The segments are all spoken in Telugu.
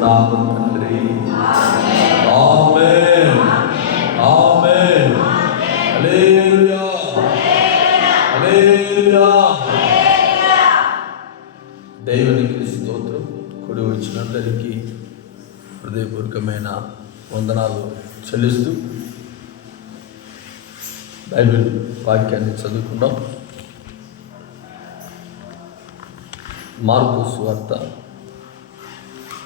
వేడుకొనుచున్నాము తండ్రి. ఆమేన్, ఆమేన్. హల్లెలూయా, హల్లెలూయా. దేవునికి స్తోత్రం. కూడి వచ్చినందరికీ హృదయపూర్వకమైన వందనాలు చెల్లిస్తూ బైబిల్ వాక్యాన్ని చదువుకుందాం. మార్కు సువార్త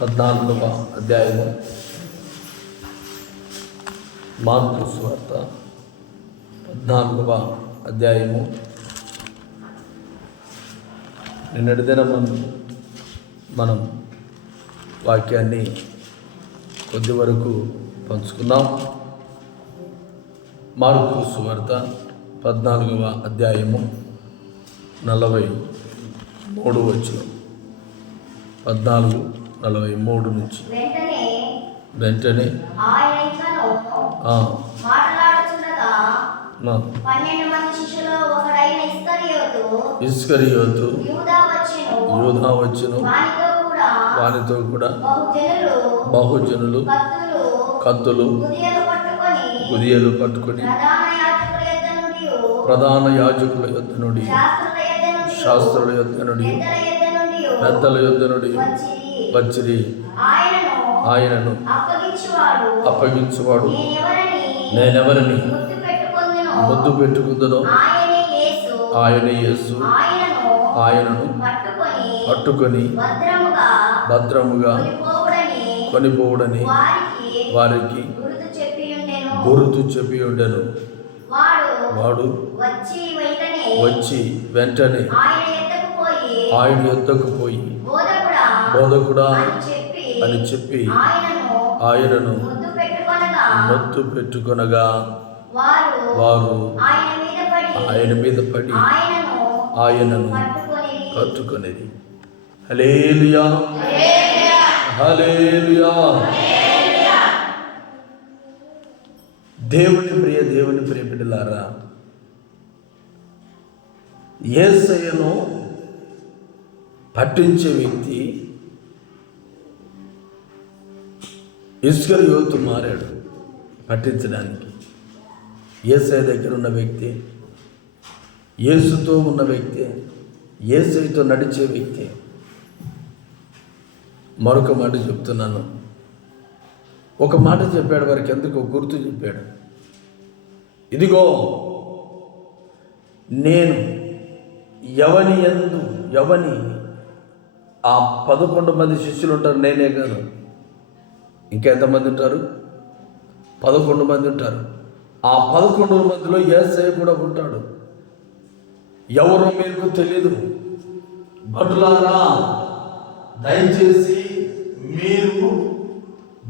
14వ అధ్యాయము. మార్కు సువార్త 14వ అధ్యాయము. నిన్నటి దినమందు మనం వాక్యాన్ని కొద్ది వరకు పంచుకున్నాం. మార్కు సువార్త 14వ అధ్యాయము 43 వచనం. 14:43 నుంచి. వెంటనే ఇస్కరియోతు యూదా వచ్చెను, వానితో కూడా బహుజనులు కత్తులు గుదియలు పట్టుకొని ప్రధాన యాజకుల యొద్ద నుండి, శాస్త్రుల యొద్ద నుండి, పెద్దల యొద్ద నుండి వచ్చిరి. ఆయనను అప్పగించువాడు నేనెవరిని ముద్దు పెట్టుకుందునో ఆయనే యేసు. ఆయనను పట్టుకొని భద్రముగా కొనిపోవుడని వారికి గుర్తు చెప్పి ఉండెను. వాడు వచ్చి వెంటనే ఆయన యొద్దకు పోయి బోధకుడా అని చెప్పి ఆయనను ముద్దు పెట్టుకొనగా వారు ఆయన మీద పడి ఆయనను పట్టుకొనేది. హల్లెలూయా, హల్లెలూయా. దేవుని ప్రియ బిడ్డలారా, యేసయ్యను పట్టించే వ్యక్తి ఇస్కరియోతు మారాడు పట్టించడానికి. యేసయ్య దగ్గర ఉన్న వ్యక్తి, యేసుతో ఉన్న వ్యక్తి, యేసయ్యతో నడిచే వ్యక్తి. మరొక మాట చెప్తున్నాను. ఒక మాట చెప్పాడు, వారికి ఎందుకు గుర్తు చెప్పాడు. ఇదిగో నేను ఎవని ఆ 11 మంది శిష్యులు ఉంటారు, నేనే కాదు, ఇంకెంతమంది ఉంటారు? 11 మంది ఉంటారు. ఆ 11 మందిలో యేసయ్య కూడా ఉంటాడు. ఎవరో మీకు తెలీదు. భటులారా, దయచేసి మీరు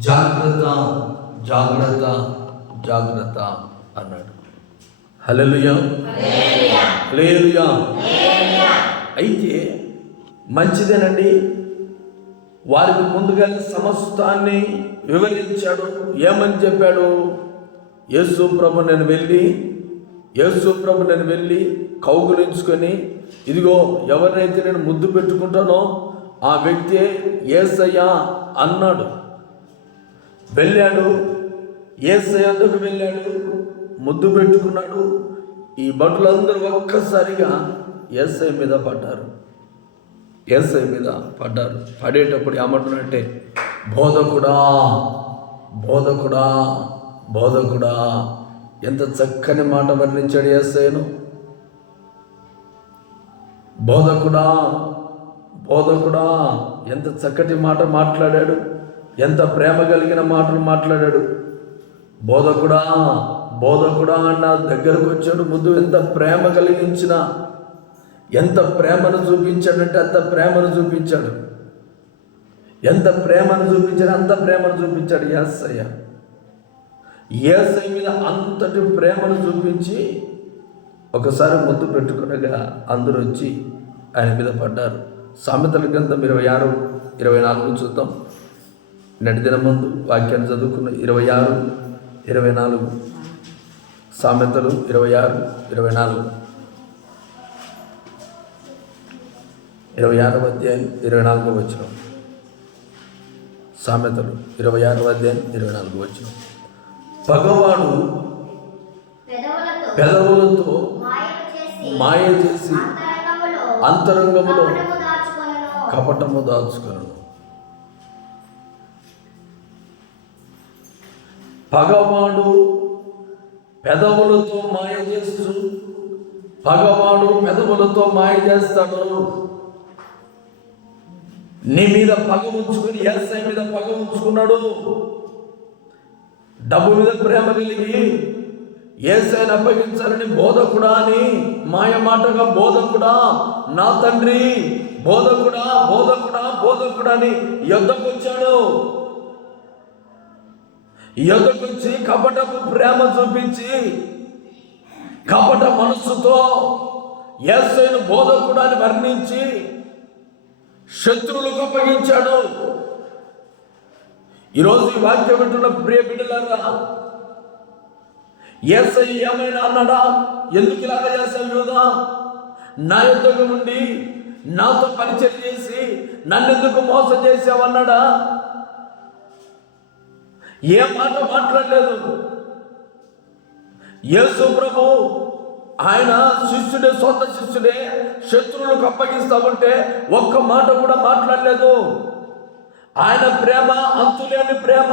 జాగ్రత్త జాగ్రత్త జాగ్రత్త అన్నాడు. హల్లెలూయా, హల్లెలూయా. అయితే మంచిదేనండి. వారికి ముందుగా సమస్తాన్ని వివరించాడు. ఏమని చెప్పాడు? యేసు ప్రభు నేను వెళ్ళి కౌగులించుకొని, ఇదిగో ఎవరినైతే నేను ముద్దు పెట్టుకుంటానో ఆ వ్యక్తి యేసయ్య అన్నాడు. వెళ్ళాడు, యేసయ్య అందుకు వెళ్ళాడు, ముద్దు పెట్టుకున్నాడు. ఈ భటులందరూ ఒక్కసారిగా యేసయ్య మీద పడ్డారు. పడేటప్పుడు ఏమంటున్నట్టే, బోధకుడా బోధకుడా బోధకుడా. ఎంత చక్కని మాట వర్ణించాడు యేసయ్యను. బోధకుడా బోధకుడా, ఎంత చక్కటి మాట మాట్లాడాడు, ఎంత ప్రేమ కలిగిన మాటలు మాట్లాడాడు. బోధకుడా బోధకుడా అన్న దగ్గరకు వచ్చాడు. ముందు ఎంత ప్రేమ కలిగించిన, ఎంత ప్రేమను చూపించాడంటే అంత ప్రేమను చూపించాడు. అంత ప్రేమను చూపించాడు యేసయ్య. యేసయ్య మీద అంతటి ప్రేమను చూపించి ఒకసారి ముద్దు పెట్టుకునగా అందరూ వచ్చి ఆయన మీద పడ్డారు. సామెతల గ్రంథం 26-24 చూద్దాం. నటి దినం ముందు వాక్యాన్ని చదువుకున్న 26-24 సామెతలు 26-24 26వ అధ్యాయం 24వ వచనం. సామెతలు 26వ అధ్యాయం 24 వచనం. పగవాడు పెదవులతో మాయ చేసి అంతరంగములో కపటము దాచుకొనును. పగవాడు పెదవులతో మాయ చేస్తూ, పగవాడు పెదవులతో మాయ చేస్తాడు. నీ మీద పగ ఉంచుకుని యేసయ్య మీద పగ ఉంచుకున్నాడు. డబ్బు మీద ప్రేమ కలిగి యేసయ్యను అప్పగించాలని బోధకుడా అని మాయ మాటగా బోధకుడా, నా తండ్రి, బోధకుడా బోధకుడా బోధకుడా అని యుద్ధకు వచ్చాడు. యుద్ధకొచ్చి కపటపు ప్రేమ చూపించి కపట మనస్సుతో యేసయ్యను బోధకుడా అని వర్ణించి శత్రువులకు అప్పగించాడు. ఈరోజు ఈ వాక్యం వింటున్న ప్రియ బిడ్డలారా, యేసయ్య ఏమైనా అన్నాడా? ఎందుకు ఇలాగ చేశావు యూదా? నా యొద్దకు నుండి నాతో పరిచయం చేసి నన్నెందుకు మోసం చేశావు అన్నాడా? ఏ మాట మాట్లాడలేదు. యేసు ప్రభు ఆయన శిష్యుడే, సొంత శిష్యుడే, శత్రువులకు అప్పగిస్తా ఉంటే ఒక్క మాట కూడా మాట్లాడలేదు. ఆయన ప్రేమ అంతులేని ప్రేమ.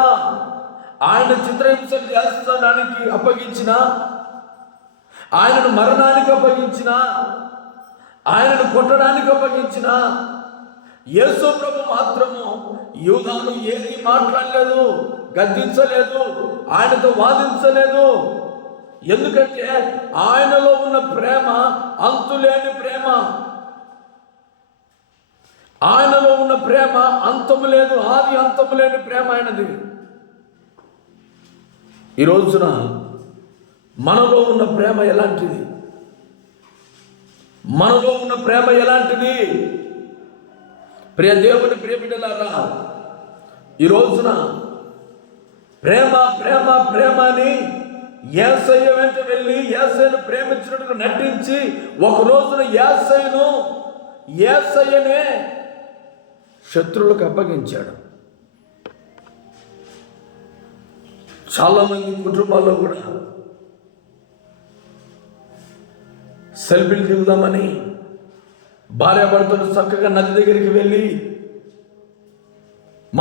ఆయన చిత్రహింసలు చేస్తానికి అప్పగించిన, ఆయనను మరణానికి అప్పగించిన, ఆయనను కొట్టడానికి అప్పగించిన యేసు ప్రభు మాత్రము యూదాను ఏది మాట్లాడలేదు, గద్దించలేదు, ఆయనతో వాదించలేదు. ఎందుకంటే ఆయనలో ఉన్న ప్రేమ అంతులేని ప్రేమ. ఆయనలో ఉన్న ప్రేమ అంతము లేదు, ఆది అంతము లేని ప్రేమ ఆయనది. ఈ రోజున మనలో ఉన్న ప్రేమ ఎలాంటిది? మనలో ఉన్న ప్రేమ ఎలాంటిది? ప్రియ దేవుని ప్రియ బిడ్డలారా, ఈ రోజున ప్రేమ ప్రేమ ప్రేమ అని యేసయ్య వెంట వెళ్ళి యేసయ్యను ప్రేమించినట్టుగా నటించి ఒక రోజున యేసయ్యనే శత్రువులకు అప్పగించాడు. చాలా మంది కుటుంబాల్లో కూడా సెల్ఫీలు దిగుదామని భార్యాభర్తలు చక్కగా నది దగ్గరికి వెళ్ళి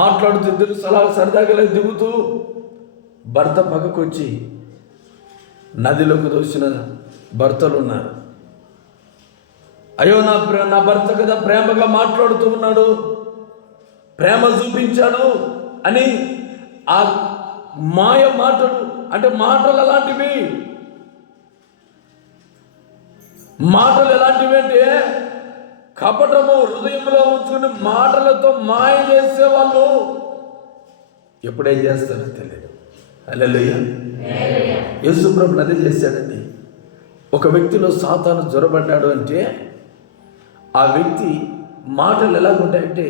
మాట్లాడుతూ ఇద్దరు సరదాగా దిగుతూ భర్త పక్కకొచ్చి నదిలోకి దోసిన భర్తలు ఉన్నారు. అయ్యో నా భర్త కదా ప్రేమగా మాట్లాడుతూ ఉన్నాడు, ప్రేమ చూపించాడు అని ఆ మాయ మాటలు, అంటే మాటలు ఎలాంటివి? మాటలు ఎలాంటివి అంటే కపటము హృదయంలో ఉంచుకుని మాటలతో మాయ చేసేవాళ్ళు ఎప్పుడేం చేస్తారో తెలియదు. హల్లెలూయా. యేసు ప్రభువు అదే చేశాడండి. ఒక వ్యక్తిలో సాతాను జ్వరబడ్డాడు అంటే ఆ వ్యక్తి మాటలు ఎలాగుంటాయంటే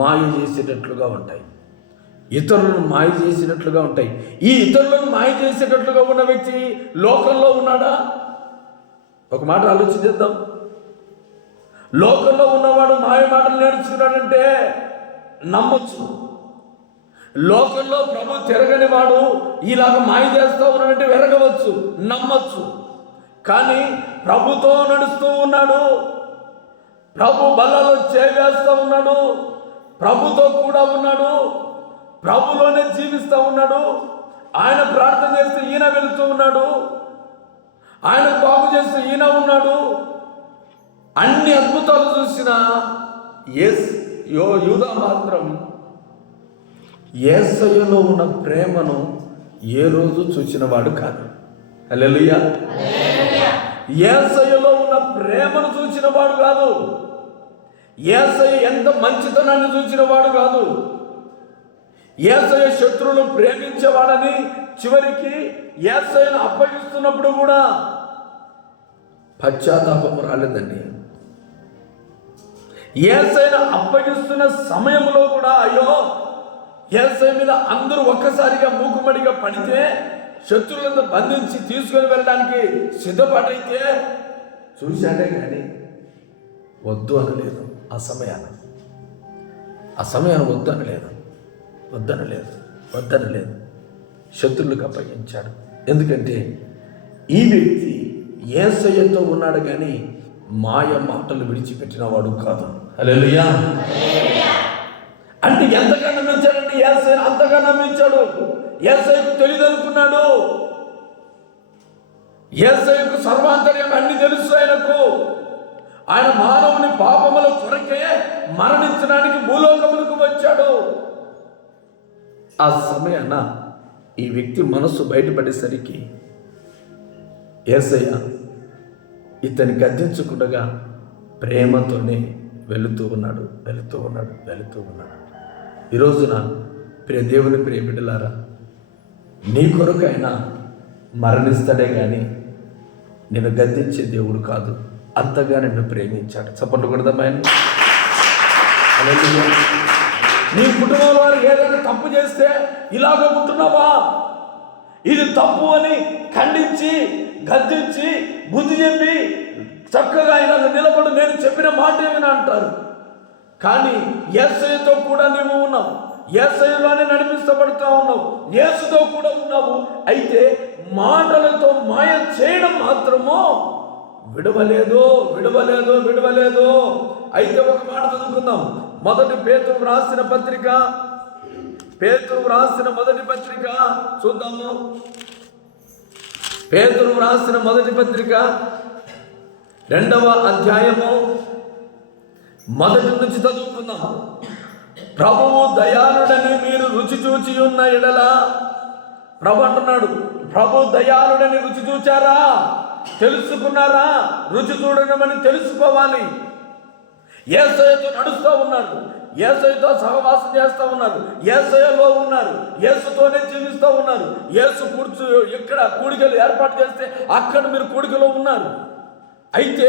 మాయ చేసేటట్లుగా ఉంటాయి, ఇతరులను మాయ చేసేటట్లుగా ఉంటాయి. ఈ ఇతరులను మాయ చేసేటట్లుగా ఉన్న వ్యక్తి లోకంలో ఉన్నాడా? ఒక మాట ఆలోచించేద్దాం. లోకంలో ఉన్నవాడు మాయ మాటలు నేర్చుకున్నాడంటే నమ్మొచ్చు. లోకంలో ప్రభు తిరగని వాడు ఇలాగ మాయ చేస్తూ ఉన్నాడంటే వెరగవచ్చు, నమ్మొచ్చు. కానీ ప్రభుతో నడుస్తూ ఉన్నాడు, ప్రభు బలలో చేవేస్తూ ఉన్నాడు, ప్రభుతో కూడా ఉన్నాడు, ప్రభులోనే జీవిస్తూ ఉన్నాడు, ఆయన ప్రార్థన చేస్తూ ఈయన వెళుతూ ఉన్నాడు, ఆయన బాగు చేస్తూ ఈయన ఉన్నాడు. అన్ని అద్భుతాలు చూసిన యూదా మాత్రం యేసయ్యలో ఉన్న ప్రేమను ఏ రోజు చూసినవాడు కాదు. హల్లెలూయా. యేసయ్యలో ఉన్న ప్రేమను చూసినవాడు కాదు. యేసయ్య ఎంత మంచితనాన్ని చూసినవాడు కాదు. యేసయ్య శత్రువులను ప్రేమించేవాడని చివరికి యేసయ్యను అప్పగిస్తున్నప్పుడు కూడా పశ్చాత్తాపం రాలేదండి. యేసయ్యను అప్పగిస్తున్న సమయంలో కూడా అయ్యో యేసయ్య మీద అందరూ ఒక్కసారిగా మూకుమ్మడిగా పడితే శత్రువులతో బంధించి తీసుకొని వెళ్ళడానికి సిద్ధపడైతే చూశాడే కానీ వద్దు అనలేదు. ఆ సమయాన్ని వద్దు అనలేదు. వద్దనలేదు, శత్రువులకు అప్పగించాడు. ఎందుకంటే ఈ వ్యక్తి యేసయ్యతో ఉన్నాడు కానీ మాయ మాటలు విడిచిపెట్టిన వాడు కాదు. హల్లెలూయా. అంటే ఎంతగా నమ్మించాడంటే యేసయ్య అంతగా నమ్మించాడు. యేసయ్యకు తెలియదు అనుకున్నాడు. యేసయ్యకు సర్వాంతర్యం అన్ని తెలుసు. ఆయన మానవుని పాపముల కొరకే మరణించడానికి భూలోకములకు వచ్చాడు. ఆ సమయాన ఈ వ్యక్తి మనస్సు బయటపడేసరికి యేసయ్య ఇతని గద్దించకుండా ప్రేమతోనే వెళుతూ ఉన్నాడు. ఈ రోజున దేవుని ప్రియ బిడ్డలారా, నీ కొరకు ఆయన మరణిస్తాడే కానీ నేను గద్దించే దేవుడు కాదు. అంతగా నిన్ను ప్రేమించాడు. చప్పట్లు కొడదామా? నీ కుటుంబంలో వారు ఏదైనా తప్పు చేస్తే ఇలాగ ఉంటున్నావా? ఇది తప్పు అని ఖండించి గద్దించి బుద్ధి చెప్పి చక్కగా ఇలా నిలబడు, నేను చెప్పిన మాట ఏమైనా అంటారు. కానీ యేసయ్యతో కూడా నీవు ఉన్నావు, యేసయ్యలోనే నడిపించబడుతూ ఉన్నావు, యేసుతో కూడా ఉన్నావు. అయితే మాటలతో మాయ చేయడం మాత్రమో విడవలేదు. అయితే ఒక మాట చదువుకుందాం. మొదటి పేతురు రాసిన మొదటి పత్రిక చూద్దాము. పేతురు రాసిన మొదటి పత్రిక 2వ అధ్యాయము మొదటి నుంచి చదువుకుందాం. ప్రభువు దయాళుడని మీరు రుచి చూచి ఉన్న ఎడల, ప్రభు అంటున్నాడు, ప్రభు దయాళుడని రుచి చూచారా? తెలుసుకున్నారా? రుచి చూడడమని తెలుసుకోవాలి. యేసయ్యతో నడుస్తూ ఉన్నారు, యేసయ్యతో సహవాసం చేస్తూ ఉన్నారు, యేసయ్యలో ఉన్నారు, యేసుతోనే జీవిస్తూ ఉన్నారు. యేసు ఇక్కడ కూడికలు ఏర్పాటు చేస్తే అక్కడ మీరు కూడికలో ఉన్నారు. అయితే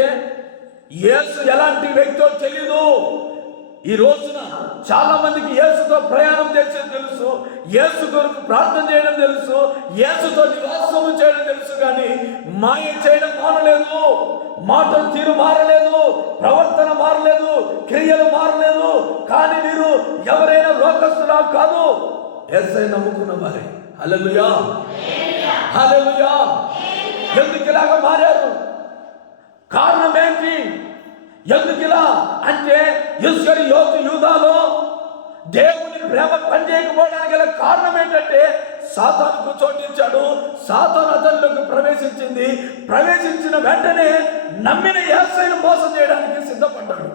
యేసు ఎలాంటి వ్యక్తో తెలియదు. ఈ రోజున చాలా మందికి యేసుతో ప్రయాణం చేసేది తెలుసు, యేసు కొరకు ప్రార్థన చేయడం తెలుసు, యేసుతో నివాసం చేయడం తెలుసు, కానీ మాయ చేయడం మారలేదు. మాట తీరు మారలేదు, ప్రవర్తన మారలేదు, క్రియలు మారలేదు. కానీ మీరు ఎవరైనా లోకస్తులా కాదు, యేసయ్య నమ్ముకున్న వారే. హల్లెలూయా. ఎందుకు ఇలాగా మారారు? కారణం ఏంటి? ఎందుకు ఇలా అంటే ఇస్కరియోతు యూదాలో దేవుని ప్రేమ పనిచేయకపోవడానికి గల కారణం ఏంటంటే సాతానుకు చోటించాడు. సాతాను అతనిలోకి ప్రవేశించిన వెంటనే నమ్మిన యేసయ్యను మోసం చేయడానికి సిద్ధపడ్డాడు.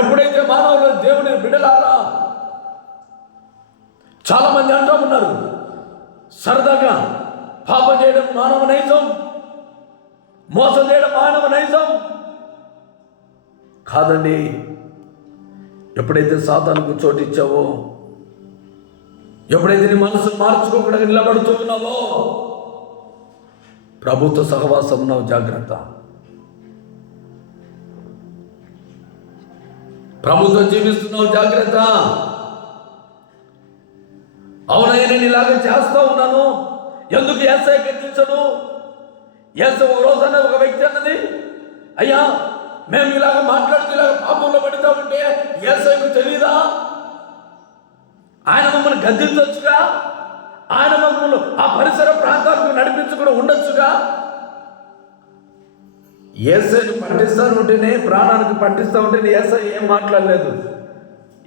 ఎప్పుడైతే మానవులు దేవుని బిడ్డలారా, చాలా మంది అంటూ ఉన్నారు, సరదాగా పాపం చేయడం మానవ నైజం, మోసం చేయడం మానవ నైజం కాదండి. ఎప్పుడైతే సాతానుకు చోటిచ్చావో, ఎప్పుడైతే నీ మనసు మార్చుకోకుండా నిలబడుతూ ఉన్నావో, ప్రభుత్వ సహవాసం ఉన్నావు, జాగ్రత్త. ప్రభుత్వం జీవిస్తున్నావు, జాగ్రత్త. అవునయ్య, నేను ఇలాగ చేస్తా ఉన్నాను, ఎందుకు యేసయ్య గద్దించడు? యేసయ్య ఒక రోజున ఒక వ్యక్తి అన్నది, అయ్యా మేము ఇలాగ మాట్లాడుతూ ఇలాగ పాపంలో పడుతూ ఉంటే యేసయ్యకు తెలీదా? ఆయన మమ్మల్ని గద్దించవచ్చుగా, ఆయన మమ్మల్ని ఆ పరిసర ప్రాంతాలకు నడిపించకుండా ఉండొచ్చుగా. యేసయ్యను పట్టిస్తూ ఉంటేనే, ప్రాణానికి పట్టిస్తూ ఉంటేనే యేసయ్య ఏం మాట్లాడలేదు.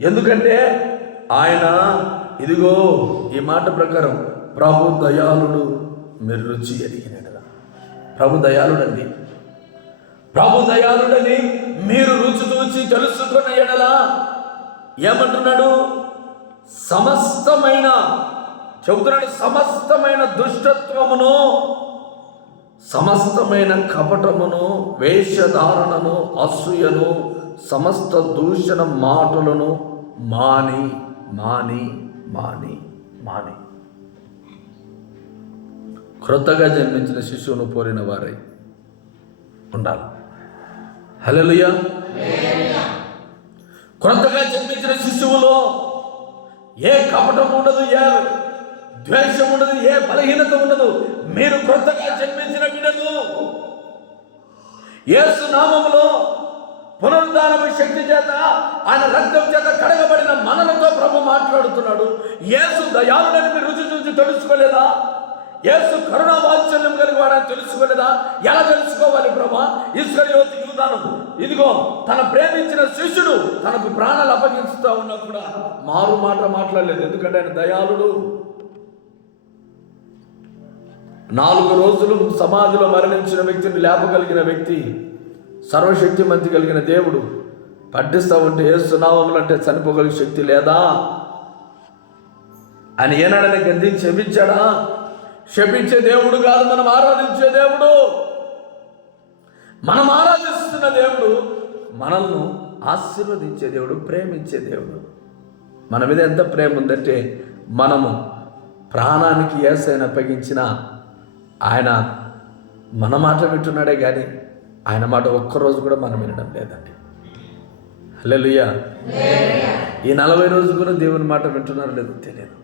ఎందుకంటే ఆయన ఇదిగో ఈ మాట ప్రకారం ప్రభు దయాళుడు, మీరు రుచి ఎరిగినట్టుగా. ప్రభు దయాళుడండి, ప్రభు దయాళుడని మీరు రుచి చూచి తెలుసుకున్న ఎడల ఏమంటున్నాడు? సమస్తమైన దుష్టత్వమును, సమస్తమైన కపటమును, వేషధారణను, అసూయను, సమస్త దూషణ మాటలను మాని మాని మాని మాని క్రొత్తగా జన్మించిన శిశువును పోలిన వారై ఉండాలి. హల్లెలూయా. క్రొత్తగా జన్మించిన శిశువులో ఏ కపటం ఉండదు, ఏ ద్వేషం ఉండదు, ఏ బలహీనత ఉండదు. మీరు క్రొత్తగా జన్మించిన బిడ్డలు, యేసు నామములో పునరుద్ధానపు శక్తి చేత, ఆయన రక్తం చేత కడగబడిన మనలతో ప్రభు మాట్లాడుతున్నాడు. యేసు దయాళుడని మీరు రుచి చూసి తెలుసుకోలేదా? యేసు కరుణా వాత్సల్యం కలిగి వాడని తెలుసుకోలేదా? ఎలా తెలుసుకోవాలి ప్రభా? ఇస్కరియోతు యూదాను ఇదిగో తన ప్రేమించిన శిష్యుడు తనకు ప్రాణాలు అప్పగిస్తూ ఉన్నా కూడా మారు మాట మాట్లాడలేదు. ఎందుకంటే ఆయన దయాళుడు. 4 రోజులు సమాధిలో మరణించిన వ్యక్తిని లేపగలిగిన వ్యక్తి, సర్వశక్తి మంతి కలిగిన దేవుడు పట్టిస్తా ఉంటే యేసు నామములు అంటే చనిపోగలిగే శక్తి లేదా అని ఏనాడని గద్దించి శపించాడా? శపించే దేవుడు కాదు మనం ఆరాధించే దేవుడు. మనం ఆరాధిస్తున్న దేవుడు మనల్ని ఆశీర్వదించే దేవుడు, ప్రేమించే దేవుడు. మన మీద ఎంత ప్రేమ ఉందంటే మనము ప్రాణానికి యేసయ్యను అప్పగించిన ఆయన మన మాట వింటున్నాడే కానీ ఆయన మాట ఒక్కరోజు కూడా మనం వినడం లేదండి. హల్లెలూయా. ఈ 40 రోజులు కూడా దేవుని మాట వింటున్నారో లేదో తెలియదు.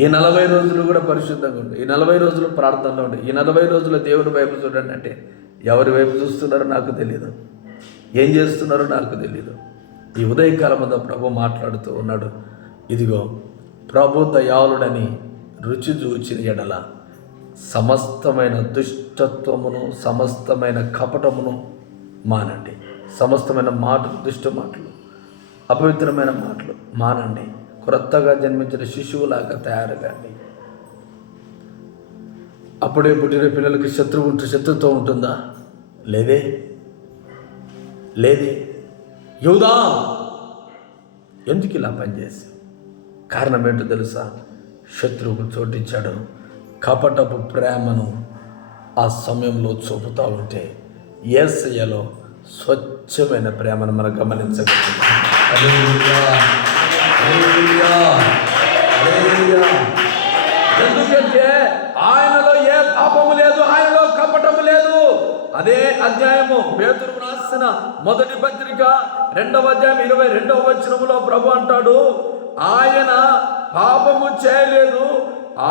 ఈ 40 రోజులు కూడా పరిశుద్ధంగా ఉండి, ఈ 40 రోజులు ప్రార్థనలో ఉండి, ఈ 40 రోజులు దేవుని వైపు చూడండి అంటే ఎవరి వైపు చూస్తున్నారో నాకు తెలియదు, ఏం చేస్తున్నారో నాకు తెలియదు. ఈ ఉదయకాలం మీద ప్రభు మాట్లాడుతూ ఉన్నాడు. ఇదిగో ప్రభు దయాళుడని రుచి చూచిన ఎడల సమస్తమైన దుష్టత్వమును, సమస్తమైన కపటమును మానండి. సమస్తమైన మాటలు, దుష్ట మాటలు, అపవిత్రమైన మాటలు మానండి. క్రొత్తగా జన్మించిన శిశువులాగా తయారుగాండి. అప్పుడే పుట్టిన పిల్లలకి శత్రుత్వం ఉంటుందా? లేదే. యూదా ఎందుకు ఇలా పనిచేసి? కారణం ఏంటో తెలుసా? శత్రువుకు చోటిచ్చాడు. కపటపు ప్రేమను ఆ సమయంలో చూపుతూ ఉంటే యేసయ్యలో స్వచ్ఛమైన ప్రేమను మనం గమనించగలుగుతాం. ఎందుకంటే ఆయనలో ఏ పాపము లేదు, ఆయనలో కపటము లేదు. అదే అధ్యాయము పేతురు రాసిన మొదటి పత్రిక 2వ అధ్యాయం 22వ వచనములో ప్రభు అంటాడు, ఆయన పాపము చేయలేదు,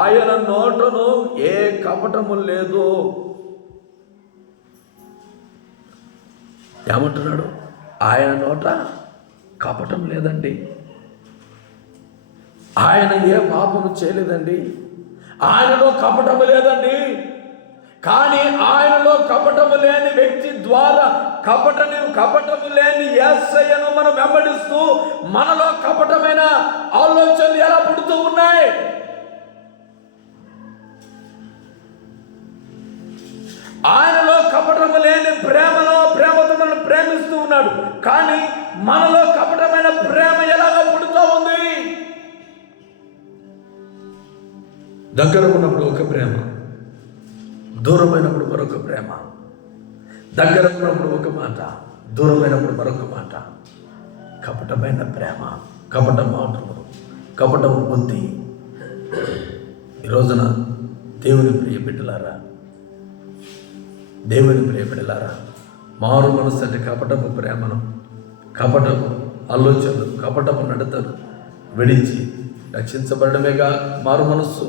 ఆయన నోటను ఏ కపటము లేదు. ఏమంటున్నాడు? ఆయన నోట కపటం లేదండి, ఆయన ఏ పాపము చేయలేదండి, ఆయనలో కపటము లేదండి. కానీ ఆయనలో కపటము లేని వ్యక్తి ద్వారా కపటము లేని యేసయ్యను మనం వెంబడిస్తూ మనలో కపటమైన ఆలోచనలు ఎలా పుడుతూ ఉన్నాయి? ఆయనలో కపటము లేని ప్రేమతో మనం ప్రేమిస్తూ ఉన్నాడు. కానీ మనలో కపటమైన ప్రేమ ఎలాగ పుడుతూ ఉంది? దగ్గర ఉన్నప్పుడు ఒక ప్రేమ, దూరమైనప్పుడు మరొక ప్రేమ. దగ్గర ఉన్నప్పుడు ఒక మాట, దూరమైనప్పుడు మరొక మాట. కపటమైన ప్రేమ, కపట మాటలు, కపటము బుద్ధి. ఈ రోజున దేవుని ప్రియబిడ్డలారా, మారు మనసు అంటే కపటపు ప్రేమను, కపటపు ఆలోచనలు, కపటపు నడతలు విడిచి రక్షించబడమేగా మారు మనస్సు.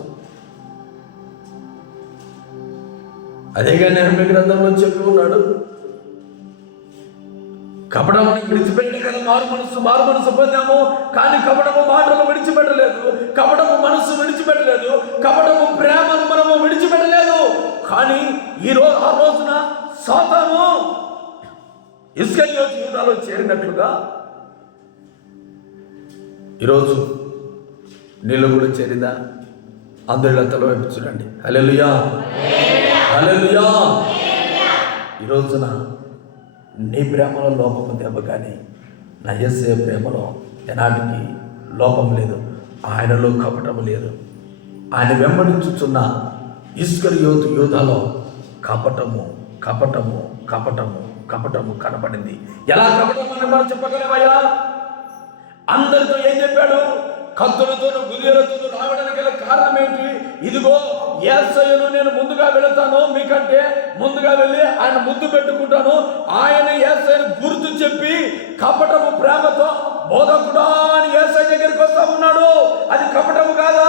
అదేగా నెహెమ్యా గ్రంథంలో చెప్పి ఉన్నాడు, కపటమును విడిచిపెట్టే కదా మారు మనసు పొందాము. కానీ కపటము మాటలు విడిచిపెట్టలేదు, కపటము మనస్సు విడిచిపెట్టలేదు, కపటము ప్రేమను మనము విడిచిపెట్టలేదు. కానీ ఆ రోజున సాతాను ఇస్కరియోతు యూదాలో చేరినట్లుగా ఈరోజు నీళ్ళు కూడా చేరిందా? అందరిలో తల వైపు చూడండి. హల్లెలూయా, హల్లెలూయా. ఈ రోజున నీ ప్రేమలో లోపం ఉందేమో కానీ నా యేసయ్య ప్రేమలో ఎలాంటి లోపం లేదు, ఆయనలో కపటము లేదు. ఆయన వెంబడించుచున్న ఇస్కరియోతు యూదాలో కపటము కనబడింది. ఎలా కపటము అని మనం చెప్పగలమయ్యా? అందరితో ఏం చెప్పాడు? కత్తులతోనూ గుదియలతోనూ రావడానికి గల కారణం ఏంటి? ఇదిగో యేసయ్యను నేను ముందుగా వెళతాను, మీకంటే ముందుగా వెళ్ళి ఆయన ముద్దు పెట్టుకుంటాను. ఆయన యేసయ్యను గుర్తు చెప్పి కపటము ప్రేమతో బోధకుడా అని యేసయ్య దగ్గరికి వస్తా ఉన్నాడు. అది కపటము కాదా?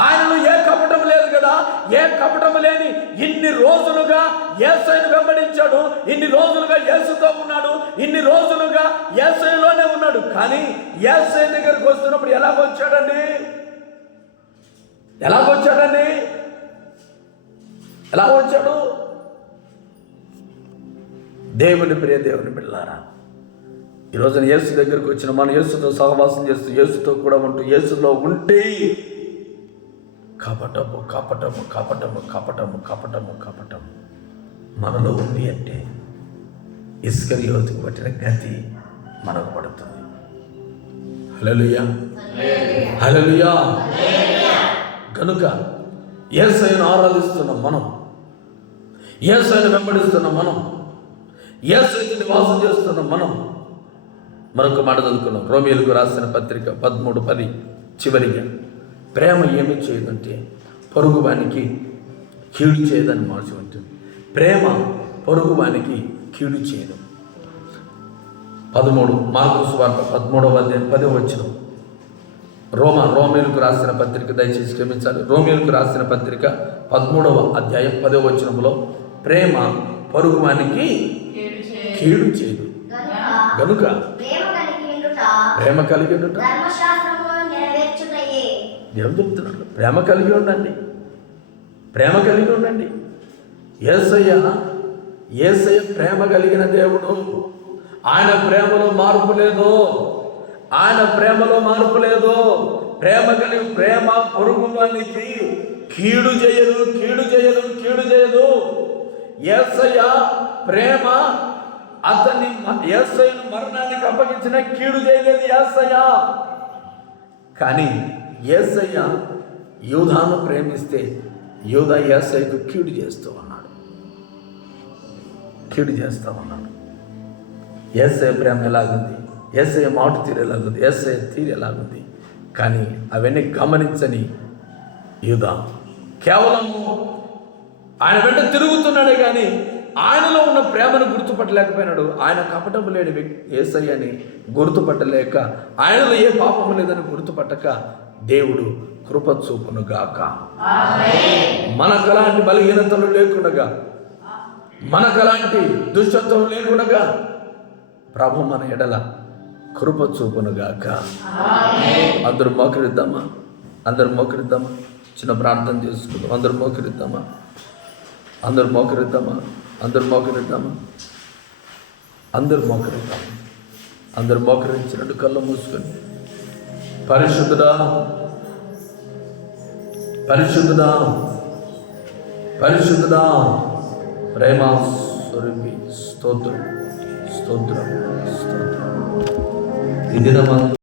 ఆయనలో ఏ కపటం లేదు కదా. ఏ కపటము లేని ఇన్ని రోజులుగా యేసయ్యను వెంబడించాడు, ఇన్ని రోజులుగా యేసుతో ఉన్నాడు, ఇన్ని రోజులుగా యేసయ్యలోనే ఉన్నాడు. కానీ యేసయ్య దగ్గరికి వస్తున్నప్పుడు ఎలాగొచ్చాడండి? ఎలా వచ్చాడు? దేవుని ప్రియ దేవుని బిడ్డలారా, ఈరోజున యేసు దగ్గరికి వచ్చిన మనం యేసుతో సహవాసం చేస్తూ, యేసుతో కూడా ఉంటూ, యేసులో ఉంటే కపటము మనలో ఉంది అంటే ఇస్కరియోతుకు పట్టిన గతి మనకు పడుతుంది. హల్లెలూయా, హల్లెలూయా. కనుక యేసయ్యను ఆరాధిస్తున్న మనం, యేసయ్యను వెంబడిస్తున్న మనం, యేసయ్యతో నివాసం చేస్తున్న మనం మరొక మాట చదువుకున్నాం. రోమీయులకు రాసిన పత్రిక 13:10 చివరిగా, ప్రేమ ఏమి చేయదంటే పొరుగువానికి కీడు చేయదని మార్చి ఉంటుంది. ప్రేమ పొరుగువానికి కీడు చేయదు. 13 మార్కు సువార్త 13:10 రోమీయులకు రాసిన పత్రిక, దయచేసి క్షమించాలి, రోమీయులకు రాసిన పత్రిక 13:10 ప్రేమ పొరుగువానికి కీడు చేయదు. గనుక ప్రేమ కలిగి ఉండుట దేవుడు చెప్తున్నాడు. ప్రేమ కలిగి ఉండండి. యేసయ్య ప్రేమ కలిగిన దేవుడు. ఆయన ప్రేమలో మార్పు లేదు. ప్రేమ పొరుగువానికి కీడు చేయదు. యేసయ్య ప్రేమ యేసయ్యను మరణానికి అప్పగించిన కీడు చేయలేదు యేసయ్య. కానీ యేసయ్య యూదాను ప్రేమిస్తే యూదా యేసయ్యకు కీడు చేస్తూ ఉన్నాడు. యేసయ్య ప్రేమ ఎలాగుంది, యేసయ్య మాట తీరు ఎలాగుంది, యేసయ్య తీరు ఎలాగుంది. కానీ అవన్నీ గమనించని యూదా కేవలము ఆయన వెంట తిరుగుతున్నాడే కానీ ఆయనలో ఉన్న ప్రేమను గుర్తుపట్టలేకపోయినాడు. ఆయన కపటము లేని యేసయ్యని గుర్తుపట్టలేక, ఆయనలో ఏ పాపము లేదని గుర్తుపట్టక దేవుడు కృప చూపును గాక. మనకు అలాంటి బలహీనతలు లేకుండగా, మనకు అలాంటి దుష్టత్వం లేకుండగా ప్రభు మన ఎడల కృప చూపును గాక. అందరూ మోకరిద్దామా? చిన్న ప్రార్థన చేసుకుందాం. అందరూ మోకరించినట్టు కళ్ళు మూసుకొని, పరిశుద్ధుడా ప్రేమ స్వరూపి స్తోత్రం. ఈ దినమంతా